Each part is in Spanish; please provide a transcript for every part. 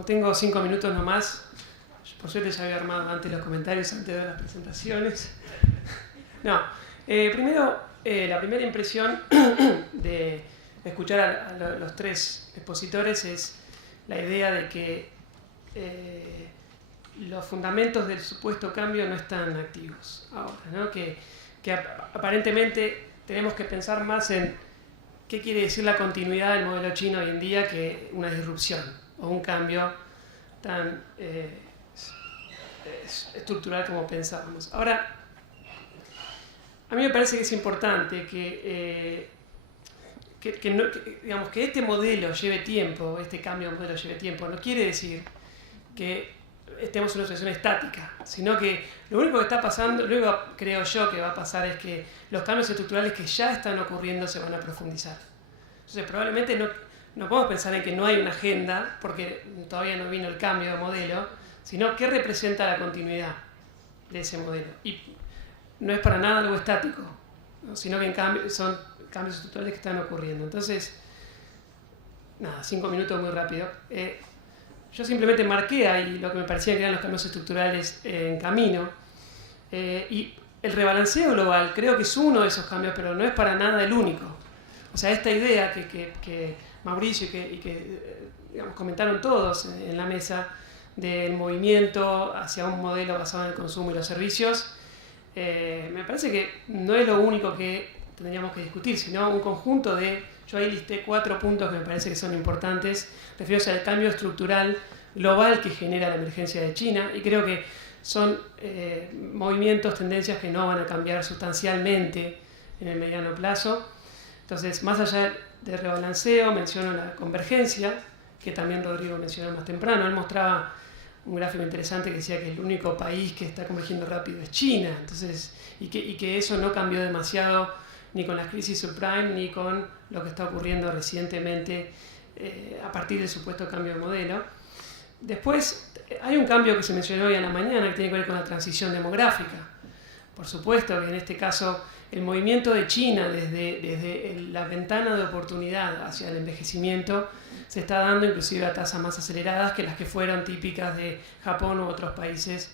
como tengo 5 minutos nomás, por suerte ya había armado antes los comentarios, antes de las presentaciones. No, primero, la primera impresión de escuchar a los tres expositores es la idea de que los fundamentos del supuesto cambio no están activos ahora, ¿no? Que aparentemente tenemos que pensar más en qué quiere decir la continuidad del modelo chino hoy en día que una disrupción o un cambio tan estructural como pensábamos. Ahora, a mí me parece que es importante digamos, que este modelo lleve tiempo, este cambio de modelo lleve tiempo. No quiere decir que estemos en una situación estática, sino que lo único que está pasando, luego creo yo que va a pasar es que los cambios estructurales que ya están ocurriendo se van a profundizar. Entonces probablemente no podemos pensar en que no hay una agenda, porque todavía no vino el cambio de modelo, sino qué representa la continuidad de ese modelo. Y no es para nada algo estático, ¿no? Sino que son cambios estructurales que están ocurriendo. Entonces, nada, 5 minutos muy rápido. Yo simplemente marqué ahí lo que me parecía que eran los cambios estructurales en camino. Y el rebalanceo global creo que es uno de esos cambios, pero no es para nada el único. O sea, esta idea que Mauricio y que digamos, comentaron todos en la mesa del movimiento hacia un modelo basado en el consumo y los servicios, me parece que no es lo único que tendríamos que discutir, sino un conjunto de... Yo ahí listé 4 puntos que me parece que son importantes, referidos al cambio estructural global que genera la emergencia de China, y creo que son movimientos, tendencias que no van a cambiar sustancialmente en el mediano plazo. Entonces, más allá del rebalanceo, menciono la convergencia, que también Rodrigo mencionó más temprano. Él mostraba un gráfico interesante que decía que el único país que está convergiendo rápido es China, entonces, y que eso no cambió demasiado ni con la crisis subprime ni con lo que está ocurriendo recientemente a partir del supuesto cambio de modelo. Después, hay un cambio que se mencionó hoy a la mañana que tiene que ver con la transición demográfica. Por supuesto que en este caso el movimiento de China desde la ventana de oportunidad hacia el envejecimiento se está dando inclusive a tasas más aceleradas que las que fueron típicas de Japón u otros países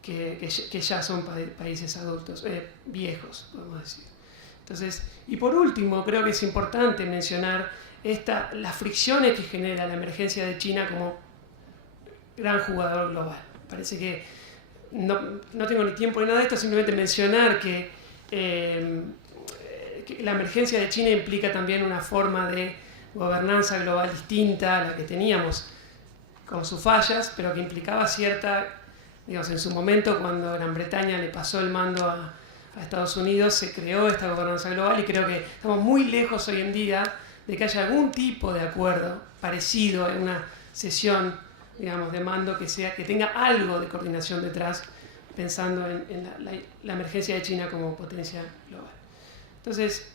que ya son países adultos, viejos, podemos decir. Entonces, y por último, creo que es importante mencionar las fricciones que genera la emergencia de China como gran jugador global. Parece que no tengo ni tiempo ni nada de esto, simplemente mencionar que la emergencia de China implica también una forma de gobernanza global distinta a la que teníamos, con sus fallas, pero que implicaba cierta, digamos, en su momento cuando Gran Bretaña le pasó el mando a Estados Unidos, se creó esta gobernanza global y creo que estamos muy lejos hoy en día de que haya algún tipo de acuerdo parecido a una sesión, digamos, de mando que tenga algo de coordinación detrás, pensando en la emergencia de China como potencia global. Entonces,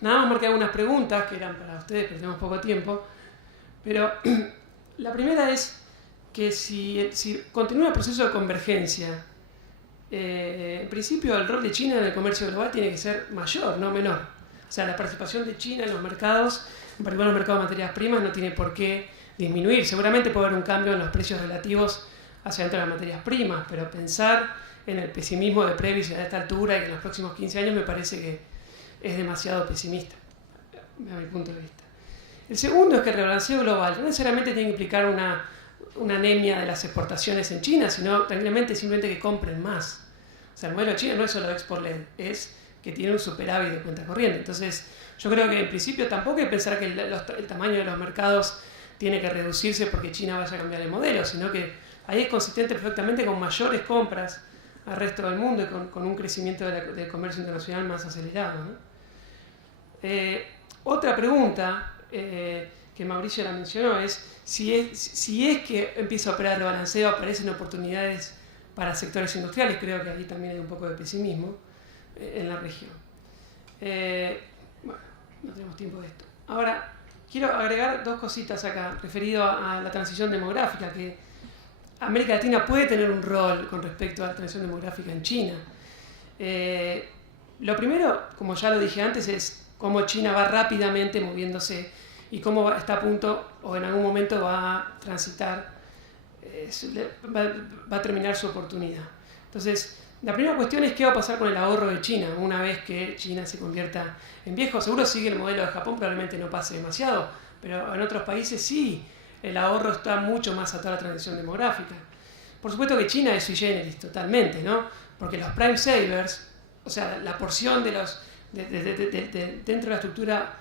nada más marqué algunas preguntas que eran para ustedes, pero tenemos poco tiempo. Pero la primera es que si continúa el proceso de convergencia, en principio el rol de China en el comercio global tiene que ser mayor, no menor. O sea, la participación de China en los mercados, en particular en los mercados de materias primas, no tiene por qué disminuir. Seguramente puede haber un cambio en los precios relativos hacia dentro de las materias primas, pero pensar en el pesimismo de Previs a esta altura y que en los próximos 15 años me parece que es demasiado pesimista, a mi punto de vista. El segundo es que el rebalanceo global no necesariamente tiene que implicar una anemia de las exportaciones en China, sino tranquilamente simplemente que compren más. O sea, el modelo de China no es solo export-led, es que tiene un superávit de cuenta corriente. Entonces, yo creo que en principio tampoco hay que pensar que el tamaño de los mercados tiene que reducirse porque China vaya a cambiar el modelo, sino que ahí es consistente perfectamente con mayores compras al resto del mundo y con un crecimiento del comercio internacional más acelerado, ¿no? Otra pregunta que Mauricio la mencionó es si es que empieza a operar el rebalanceo, aparecen oportunidades para sectores industriales. Creo que ahí también hay un poco de pesimismo en la región. Bueno, no tenemos tiempo de esto. Ahora, quiero agregar 2 cositas acá, referido a la transición demográfica, que América Latina puede tener un rol con respecto a la transición demográfica en China. Lo primero, como ya lo dije antes, es cómo China va rápidamente moviéndose y cómo está a punto o en algún momento va a transitar, va a terminar su oportunidad. Entonces, la primera cuestión es qué va a pasar con el ahorro de China una vez que China se convierta en viejo. Seguro sigue el modelo de Japón, probablemente no pase demasiado, pero en otros países sí, el ahorro está mucho más atado a la transición demográfica. Por supuesto que China es sui generis totalmente, ¿no? Porque los prime savers, o sea, la porción de los dentro de la estructura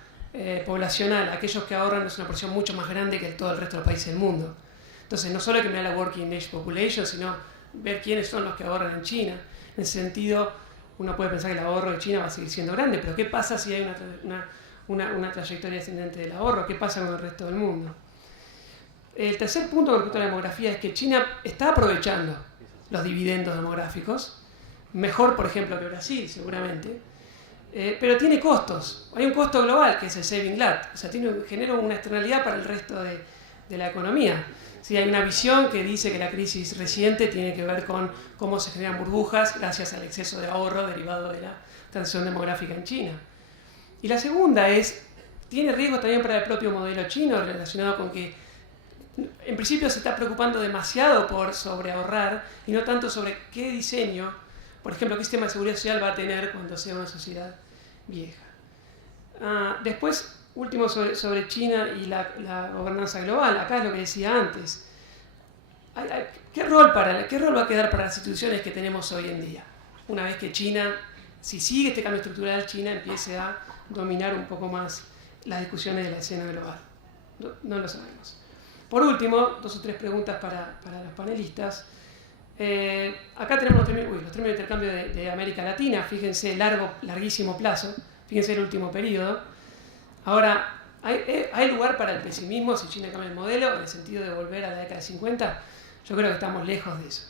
poblacional, aquellos que ahorran es una porción mucho más grande que todo el resto de los países del mundo. Entonces, no solo hay que mirar la working age population, sino ver quiénes son los que ahorran en China. En ese sentido, uno puede pensar que el ahorro de China va a seguir siendo grande, pero ¿qué pasa si hay una trayectoria ascendente del ahorro? ¿Qué pasa con el resto del mundo? El tercer punto con respecto a la demografía es que China está aprovechando los dividendos demográficos, mejor, por ejemplo, que Brasil, seguramente, pero tiene costos. Hay un costo global, que es el saving lat, o sea, genera una externalidad para el resto de la economía. Sí, hay una visión que dice que la crisis reciente tiene que ver con cómo se generan burbujas gracias al exceso de ahorro derivado de la transición demográfica en China. Y la segunda tiene riesgos también para el propio modelo chino, relacionado con que en principio se está preocupando demasiado por sobreahorrar y no tanto sobre qué diseño, por ejemplo, qué sistema de seguridad social va a tener cuando sea una sociedad vieja. Después, último sobre China y la gobernanza global. Acá es lo que decía antes. ¿Qué rol va a quedar para las instituciones que tenemos hoy en día? Una vez que China, si sigue este cambio estructural, China empiece a dominar un poco más las discusiones de la escena global. No lo sabemos. Por último, 2 o 3 preguntas para los panelistas. Acá tenemos los términos de intercambio de América Latina. Fíjense, larguísimo plazo. Fíjense el último periodo. Ahora, ¿hay lugar para el pesimismo si China cambia el modelo en el sentido de volver a la década de 50? Yo creo que estamos lejos de eso.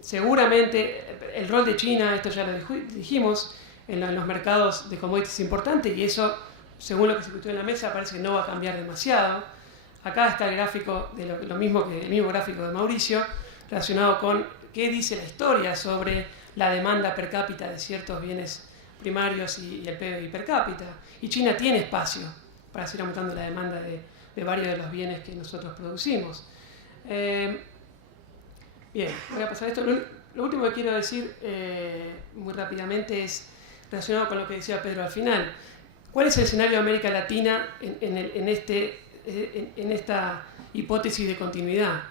Seguramente el rol de China, esto ya lo dijimos, en los mercados de commodities es importante y eso, según lo que se discutió en la mesa, parece que no va a cambiar demasiado. Acá está el gráfico, el mismo gráfico de Mauricio, relacionado con qué dice la historia sobre la demanda per cápita de ciertos bienes primarios y el PBI per cápita. Y China tiene espacio para seguir aumentando la demanda de varios de los bienes que nosotros producimos. Bien, voy a pasar esto. Lo último que quiero decir muy rápidamente es relacionado con lo que decía Pedro al final. ¿Cuál es el escenario de América Latina en esta hipótesis de continuidad?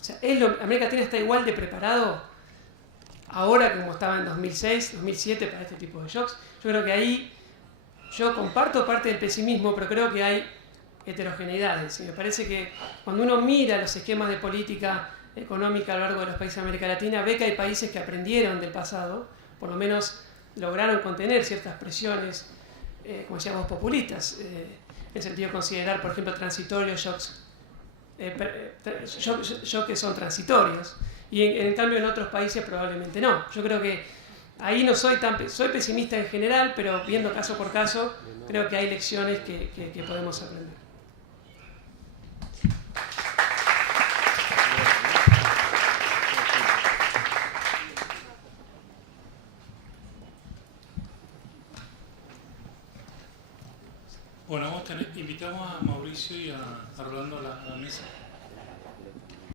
O sea, ¿América Latina está igual de preparado ahora como estaba en 2006, 2007 para este tipo de shocks? Yo creo que ahí yo comparto parte del pesimismo, pero creo que hay heterogeneidades. Y me parece que cuando uno mira los esquemas de política económica a lo largo de los países de América Latina, ve que hay países que aprendieron del pasado, por lo menos lograron contener ciertas presiones, como decíamos, populistas, en el sentido de considerar, por ejemplo, transitorios shocks que son transitorios. Y en cambio en otros países probablemente no. Yo creo que ahí no soy pesimista en general, pero viendo caso por caso, creo que hay lecciones que podemos aprender. Bueno, invitamos a Mauricio y a Rolando a la mesa.